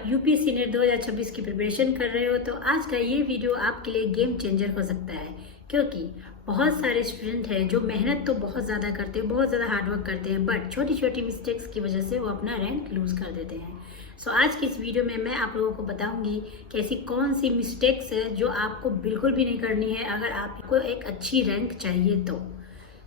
आप UPSC net 2026 की preparation कर रहे हो तो आज का ये वीडियो आपके लिए गेम चेंजर हो सकता है, क्योंकि बहुत सारे स्टूडेंट हैं जो मेहनत तो बहुत ज़्यादा करते हैं, बहुत ज़्यादा हार्डवर्क करते हैं, बट छोटी छोटी मिस्टेक्स की वजह से वो अपना रैंक लूज़ कर देते हैं। सो आज की इस वीडियो में मैं आप लोगों को बताऊंगी कि ऐसी कौन सी मिस्टेक्स है जो आपको बिल्कुल भी नहीं करनी है अगर आपको एक अच्छी रैंक चाहिए तो।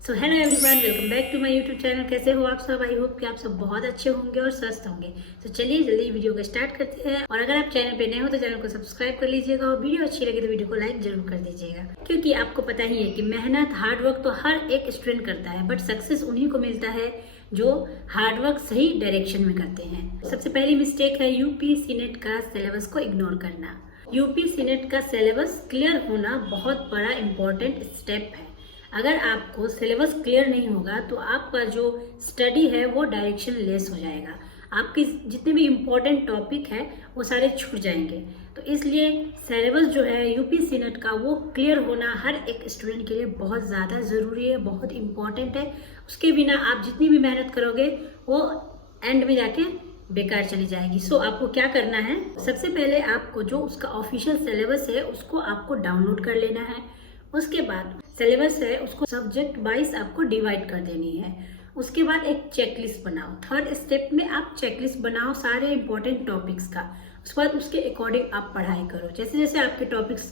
So hello everyone, welcome back to my YouTube channel. कैसे हो आप सब? आई होप कि आप सब बहुत अच्छे होंगे और स्वस्थ होंगे। तो चलिए जल्दी वीडियो को स्टार्ट करते हैं। और अगर आप चैनल पे नए हो तो चैनल को सब्सक्राइब कर लीजिएगा और वीडियो अच्छी लगे तो वीडियो को लाइक जरूर कर दीजिएगा, क्योंकि आपको पता ही है कि मेहनत हार्डवर्क तो हर एक स्टूडेंट करता है, बट सक्सेस उन्हीं को मिलता है जो हार्डवर्क सही डायरेक्शन में करते हैं। सबसे पहली मिस्टेक है यूपीएससी नेट का सिलेबस को इग्नोर करना। यूपीएससी नेट का सिलेबस क्लियर होना बहुत बड़ा इंपॉर्टेंट स्टेप है। अगर आपको सिलेबस क्लियर नहीं होगा तो आपका जो स्टडी है वो डायरेक्शन लेस हो जाएगा, आपके जितने भी इम्पोर्टेंट टॉपिक है वो सारे छूट जाएंगे। तो इसलिए सिलेबस जो है यूपीएससी नेट का वो क्लियर होना हर एक स्टूडेंट के लिए बहुत ज़्यादा ज़रूरी है, बहुत इम्पॉर्टेंट है। उसके बिना आप जितनी भी मेहनत करोगे वो एंड में जाके बेकार चली जाएगी। सो आपको क्या करना है, सबसे पहले आपको जो उसका ऑफिशियल सिलेबस है उसको आपको डाउनलोड कर लेना है। उसके बाद सिलेबस है उसको सब्जेक्ट वाइज आपको डिवाइड कर देनी है। उसके बाद एक चेकलिस्ट बनाओ। थर्ड स्टेप में आप चेकलिस्ट बनाओ सारे इंपॉर्टेंट टॉपिक्स का। उसके बाद उसके अकॉर्डिंग आप पढ़ाई करो। जैसे जैसे आपके टॉपिक्स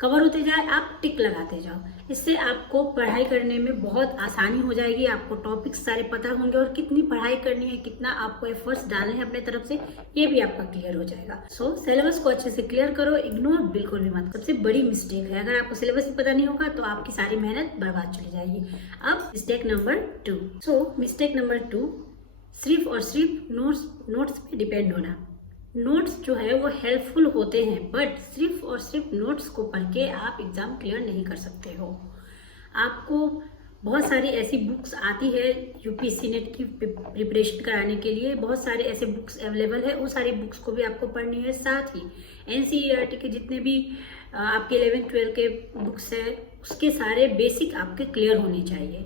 कवर होते जाए आप टिक लगाते जाओ। इससे आपको पढ़ाई करने में बहुत आसानी हो जाएगी। आपको टॉपिक्स सारे पता होंगे और कितनी पढ़ाई करनी है, कितना आपको एफर्ट्स डालने हैं अपने तरफ से, ये भी आपका क्लियर हो जाएगा। सो सिलेबस को अच्छे से क्लियर करो, इग्नोर बिल्कुल भी मत। सबसे बड़ी मिस्टेक है, अगर आपको सिलेबस ही पता नहीं होगा तो आपकी सारी मेहनत बर्बाद चली जाएगी। अब मिस्टेक नंबर 2। सो मिस्टेक नंबर 2, सिर्फ और सिर्फ नोट्स पे डिपेंड होना। नोट्स जो है वो हेल्पफुल होते हैं, बट सिर्फ और सिर्फ नोट्स को पढ़ के आप एग्जाम क्लियर नहीं कर सकते हो। आपको बहुत सारी ऐसी बुक्स आती है यूपीएससी नेट की प्रिपरेशन कराने के लिए, बहुत सारे ऐसे बुक्स अवेलेबल है, वो सारी बुक्स को भी आपको पढ़नी है। साथ ही एनसीईआरटी के जितने भी आपके 11-12 के बुक्स है उसके सारे बेसिक आपके क्लियर होने चाहिए,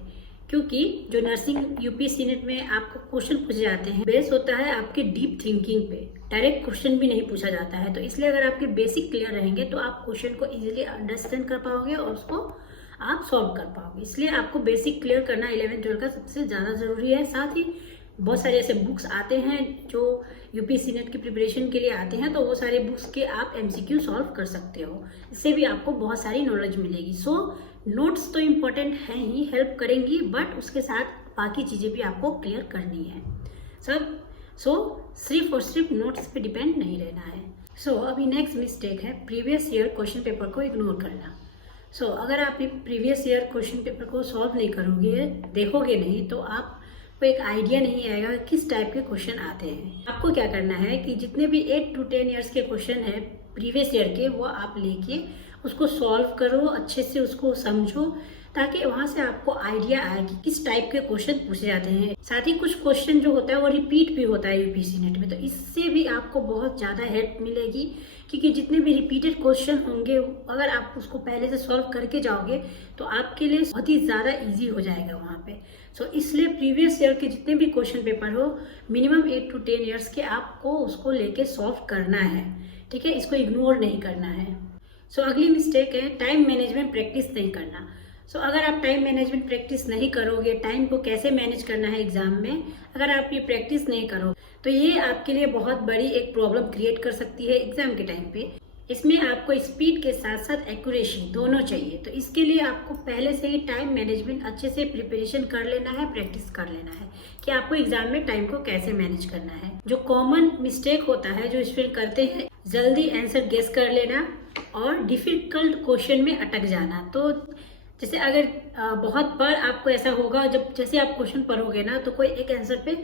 क्योंकि जो नर्सिंग यूपीएससी नेट में आपको क्वेश्चन पूछे जाते हैं बेस होता है आपके डीप थिंकिंग पे, डायरेक्ट क्वेश्चन भी नहीं पूछा जाता है। तो इसलिए अगर आपके बेसिक क्लियर रहेंगे तो आप क्वेश्चन को इजीली अंडरस्टैंड कर पाओगे और उसको आप सॉल्व कर पाओगे। इसलिए आपको बेसिक क्लियर करना 11-12 का सबसे ज़्यादा ज़रूरी है। साथ ही बहुत सारे ऐसे बुक्स आते हैं जो यूपीएससी नेट की प्रिपरेशन के लिए आते हैं, तो वो सारे बुक्स के आप एमसीक्यू सॉल्व कर सकते हो। इससे भी आपको बहुत सारी नॉलेज मिलेगी। सो नोट्स तो इम्पोर्टेंट है ही, हेल्प करेंगी, बट उसके साथ बाकी चीज़ें भी आपको क्लियर करनी है सब। सो सिर्फ और सिर्फ नोट्स पे डिपेंड नहीं रहना है। सो अभी नेक्स्ट मिस्टेक है प्रीवियस ईयर क्वेश्चन पेपर को इग्नोर करना। सो अगर आप प्रीवियस ईयर क्वेश्चन पेपर को सॉल्व नहीं करोगे, देखोगे नहीं, तो आपको एक आइडिया नहीं आएगा किस टाइप के क्वेश्चन आते हैं। आपको क्या करना है कि जितने भी 8 to 10 ईयर्स के क्वेश्चन है प्रीवियस ईयर के, वो आप लेके उसको सॉल्व करो, अच्छे से उसको समझो, ताकि वहां से आपको आइडिया आए कि किस टाइप के क्वेश्चन पूछे जाते हैं। साथ ही कुछ क्वेश्चन जो होता है वो रिपीट भी होता है यूपीएससी नेट में, तो इससे भी आपको बहुत ज़्यादा हेल्प मिलेगी, क्योंकि जितने भी रिपीटेड क्वेश्चन होंगे अगर आप उसको पहले से सॉल्व करके जाओगे तो आपके लिए बहुत ही ज़्यादा ईजी हो जाएगा वहाँ पे। सो इसलिए प्रीवियस ईयर के जितने भी क्वेश्चन पेपर हो मिनिमम 8 to 10 ईयर्स के आपको उसको लेके सॉल्व करना है, ठीक है, इसको इग्नोर नहीं करना है। सो अगली मिस्टेक है टाइम मैनेजमेंट प्रैक्टिस नहीं करना। सो अगर आप टाइम मैनेजमेंट प्रैक्टिस नहीं करोगे, टाइम को कैसे मैनेज करना है एग्जाम में, अगर आप ये प्रैक्टिस नहीं करो तो ये आपके लिए बहुत बड़ी एक प्रॉब्लम क्रिएट कर सकती है एग्जाम के टाइम पे। इसमें आपको स्पीड के साथ साथ एक्यूरेसी दोनों चाहिए। तो इसके लिए आपको पहले से ही टाइम मैनेजमेंट अच्छे से प्रिपरेशन कर लेना है, प्रैक्टिस कर लेना है कि आपको एग्जाम में टाइम को कैसे मैनेज करना है। जो कॉमन मिस्टेक होता है जो स्टूडेंट करते हैं, जल्दी आंसर गेस कर लेना और डिफिकल्ट क्वेश्चन में अटक जाना। तो जैसे अगर बहुत बार आपको ऐसा होगा, जब जैसे आप क्वेश्चन पढ़ोगे ना तो कोई एक आंसर पे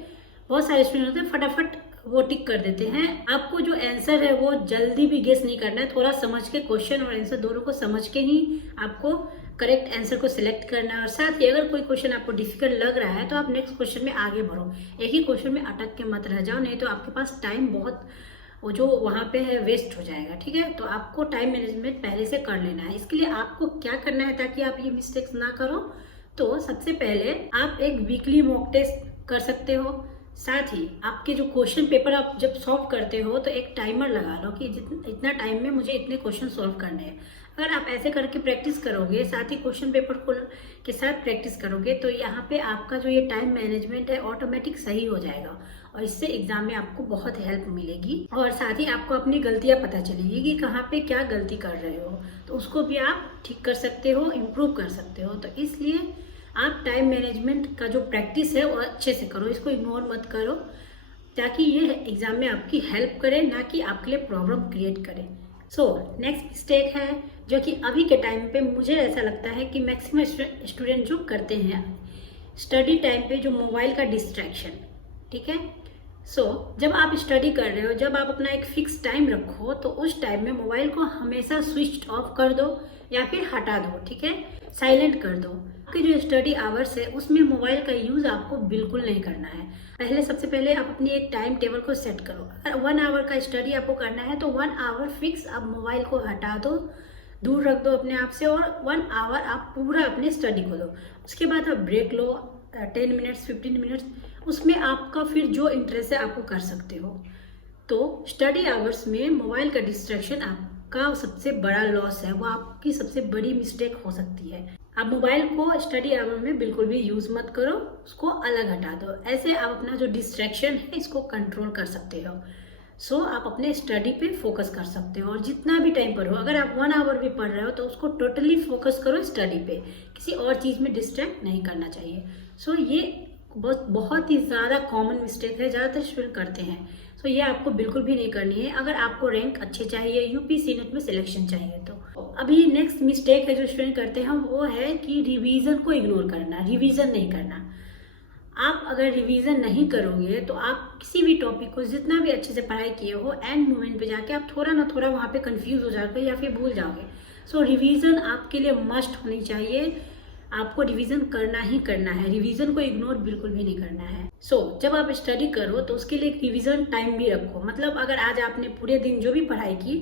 बहुत सारे स्टूडेंट होते हैं फटाफट वो टिक कर देते हैं। आपको जो आंसर है वो जल्दी भी गेस नहीं करना है, थोड़ा समझ के क्वेश्चन और आंसर दोनों को समझ के ही आपको करेक्ट आंसर को सिलेक्ट करना है। और साथ ही अगर कोई क्वेश्चन आपको डिफिकल्ट लग रहा है तो आप नेक्स्ट क्वेश्चन में आगे बढ़ो, एक ही क्वेश्चन में अटक के मत रह जाओ, नहीं तो आपके पास टाइम बहुत वो जो वहाँ पे है वेस्ट हो जाएगा, ठीक है। तो आपको टाइम मैनेजमेंट पहले से कर लेना है। इसके लिए आपको क्या करना है ताकि आप ये मिस्टेक्स ना करो, तो सबसे पहले आप एक वीकली मॉक टेस्ट कर सकते हो। साथ ही आपके जो क्वेश्चन पेपर आप जब सॉल्व करते हो तो एक टाइमर लगा लो कि इतना टाइम में मुझे इतने क्वेश्चन सॉल्व करने हैं। अगर आप ऐसे करके प्रैक्टिस करोगे, साथ ही क्वेश्चन पेपर को के साथ प्रैक्टिस करोगे, तो यहाँ पे आपका जो ये टाइम मैनेजमेंट है ऑटोमेटिक सही हो जाएगा और इससे एग्जाम में आपको बहुत हेल्प मिलेगी। और साथ ही आपको अपनी गलतियाँ पता चलेगी कि कहाँ पे क्या गलती कर रहे हो, तो उसको भी आप ठीक कर सकते हो, इम्प्रूव कर सकते हो। तो इसलिए आप टाइम मैनेजमेंट का जो प्रैक्टिस है वो अच्छे से करो, इसको इग्नोर मत करो, ताकि ये एग्जाम में आपकी हेल्प करे, ना कि आपके लिए प्रॉब्लम क्रिएट करे। सो नेक्स्ट मिस्टेक है जो कि अभी के टाइम पे मुझे ऐसा लगता है कि मैक्सिमम स्टूडेंट जो करते हैं स्टडी टाइम पे, जो मोबाइल का डिस्ट्रैक्शन। ठीक है, जब आप स्टडी कर रहे हो, जब आप अपना एक फिक्स टाइम रखो, तो उस टाइम में मोबाइल को हमेशा स्विच ऑफ कर दो या फिर हटा दो। ठीक है, साइलेंट कर दो। आपके जो स्टडी आवर्स है उसमें मोबाइल का यूज आपको बिल्कुल नहीं करना है। सबसे पहले आप अपनी एक टाइम टेबल को सेट करो। अगर 1 आवर का स्टडी आपको करना है तो 1 आवर फिक्स आप मोबाइल को हटा दो, दूर रख दो अपने आप से, और 1 आवर आप पूरा अपने स्टडी को दो। उसके बाद आप ब्रेक लो 10 मिनट्स 15 मिनट्स, उसमें आपका फिर जो इंटरेस्ट है आपको कर सकते हो। तो स्टडी आवर्स में मोबाइल का डिस्ट्रैक्शन आपका सबसे बड़ा लॉस है, वो आपकी सबसे बड़ी मिस्टेक हो सकती है। आप मोबाइल को स्टडी आवर में बिल्कुल भी यूज मत करो, उसको अलग हटा दो। ऐसे आप अपना जो डिस्ट्रैक्शन है इसको कंट्रोल कर सकते हो। आप अपने स्टडी पे फोकस कर सकते हो, और जितना भी टाइम पर हो, अगर आप 1 आवर भी पढ़ रहे हो तो उसको टोटली फोकस करो स्टडी पे, किसी और चीज में डिस्ट्रैक्ट नहीं करना चाहिए। ये बहुत ही ज़्यादा कॉमन मिस्टेक है, ज़्यादातर स्टूडेंट करते हैं। ये आपको बिल्कुल भी नहीं करनी है अगर आपको रैंक अच्छे चाहिए, यूपीएससी नेट में सिलेक्शन चाहिए। तो अभी नेक्स्ट मिस्टेक है जो स्टूडेंट करते हैं वो है कि रिवीजन को इग्नोर करना, रिवीजन नहीं करना। आप अगर रिवीजन नहीं करोगे तो आप किसी भी टॉपिक को जितना भी अच्छे से पढ़ाई किए हो, एंड मोमेंट पे जाके आप थोड़ा ना थोड़ा वहाँ पे कंफ्यूज हो जाओगे या फिर भूल जाओगे। रिवीजन आपके लिए मस्ट होनी चाहिए, आपको रिवीजन करना ही करना है, रिवीजन को इग्नोर बिल्कुल भी नहीं करना है। जब आप स्टडी करो तो उसके लिए एक रिवीजन टाइम भी रखो। मतलब अगर आज आपने पूरे दिन जो भी पढ़ाई की,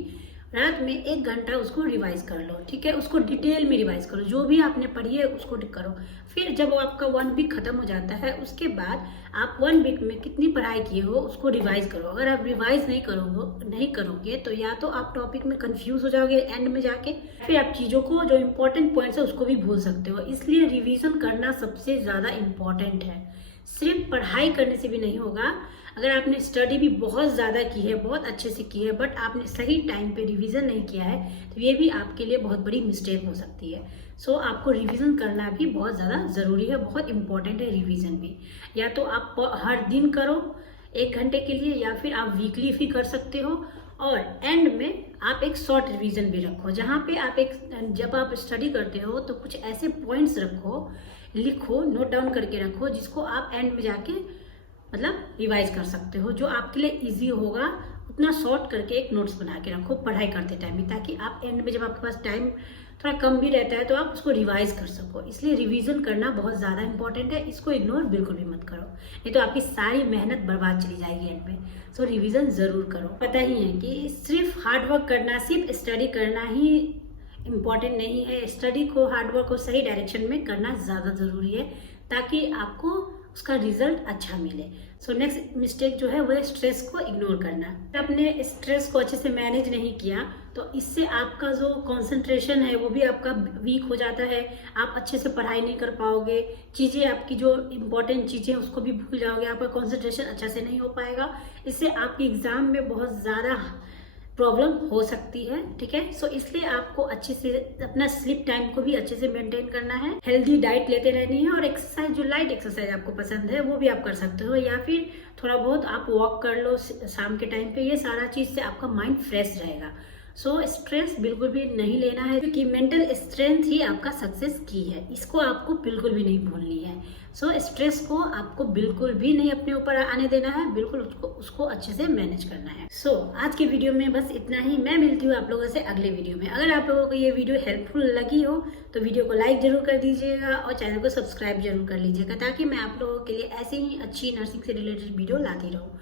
रात में 1 घंटा उसको रिवाइज कर लो। ठीक है, उसको डिटेल में रिवाइज करो, जो भी आपने पढ़ी है उसको करो। फिर जब आपका 1 वीक खत्म हो जाता है, उसके बाद आप 1 वीक में कितनी पढ़ाई किए हो उसको रिवाइज करो। अगर आप रिवाइज नहीं करोगे तो या तो आप टॉपिक में कंफ्यूज हो जाओगे एंड में जाके, फिर आप चीज़ों को जो इम्पोर्टेंट पॉइंट्स है उसको भी भूल सकते हो। इसलिए रिवीजन करना सबसे ज़्यादा इम्पोर्टेंट है। सिर्फ पढ़ाई करने से भी नहीं होगा। अगर आपने स्टडी भी बहुत ज़्यादा की है, बहुत अच्छे से की है, बट आपने सही टाइम पे रिवीजन नहीं किया है, तो ये भी आपके लिए बहुत बड़ी मिस्टेक हो सकती है। आपको रिवीजन करना भी बहुत ज़्यादा ज़रूरी है, बहुत इंपॉर्टेंट है रिवीजन भी। या तो आप हर दिन करो 1 घंटे के लिए, या फिर आप वीकली भी कर सकते हो। और एंड में आप एक शॉर्ट रिवीजन भी रखो, जहाँ पे आप जब आप स्टडी करते हो तो कुछ ऐसे पॉइंट्स रखो, लिखो, नोट डाउन करके रखो, जिसको आप एंड में जाके रिवाइज कर सकते हो, जो आपके लिए इजी होगा। उतना शॉर्ट करके एक नोट्स बना के रखो पढ़ाई करते टाइम भी, ताकि आप एंड में जब आपके पास टाइम थोड़ा कम भी रहता है तो आप उसको रिवाइज कर सको। इसलिए रिवीजन करना बहुत ज़्यादा इंपॉर्टेंट है, इसको इग्नोर बिल्कुल भी मत करो, नहीं तो आपकी सारी मेहनत बर्बाद चली जाएगी एंड में। रिवीजन ज़रूर करो। पता ही है कि सिर्फ हार्डवर्क करना, सिर्फ स्टडी करना ही इम्पॉर्टेंट नहीं है। स्टडी को, हार्डवर्क को सही डायरेक्शन में करना ज़्यादा ज़रूरी है, ताकि आपको उसका रिजल्ट अच्छा मिले। नेक्स्ट मिस्टेक जो है वो है स्ट्रेस को इग्नोर करना। आपने स्ट्रेस को अच्छे से मैनेज नहीं किया तो इससे आपका जो कंसंट्रेशन है वो भी आपका वीक हो जाता है। आप अच्छे से पढ़ाई नहीं कर पाओगे, चीज़ें आपकी जो इम्पोर्टेंट चीज़ें उसको भी भूल जाओगे, आपका कंसंट्रेशन अच्छा से नहीं हो पाएगा। इससे आपके एग्जाम में बहुत ज़्यादा प्रॉब्लम हो सकती है। ठीक है, इसलिए आपको अच्छे से अपना स्लीप टाइम को भी अच्छे से मेंटेन करना है, हेल्दी डाइट लेते रहनी है, और एक्सरसाइज, जो लाइट एक्सरसाइज आपको पसंद है वो भी आप कर सकते हो, या फिर थोड़ा बहुत आप वॉक कर लो शाम के टाइम पे। ये सारा चीज़ से आपका माइंड फ्रेश रहेगा। स्ट्रेस बिल्कुल भी नहीं लेना है, क्योंकि मेंटल स्ट्रेंथ ही आपका सक्सेस की है, इसको आपको बिल्कुल भी नहीं भूलनी है। स्ट्रेस को आपको बिल्कुल भी नहीं अपने ऊपर आने देना है, बिल्कुल उसको अच्छे से मैनेज करना है। आज की वीडियो में बस इतना ही। मैं मिलती हूँ आप लोगों से अगले वीडियो में। अगर आप लोगों को ये वीडियो हेल्पफुल लगी हो तो वीडियो को लाइक जरूर कर दीजिएगा और चैनल को सब्सक्राइब जरूर कर लीजिएगा, ताकि मैं आप लोगों के लिए ऐसे ही अच्छी नर्सिंग से रिलेटेड वीडियो लाती रहूँ।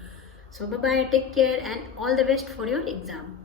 Bye bye, take care and all the best for your exam.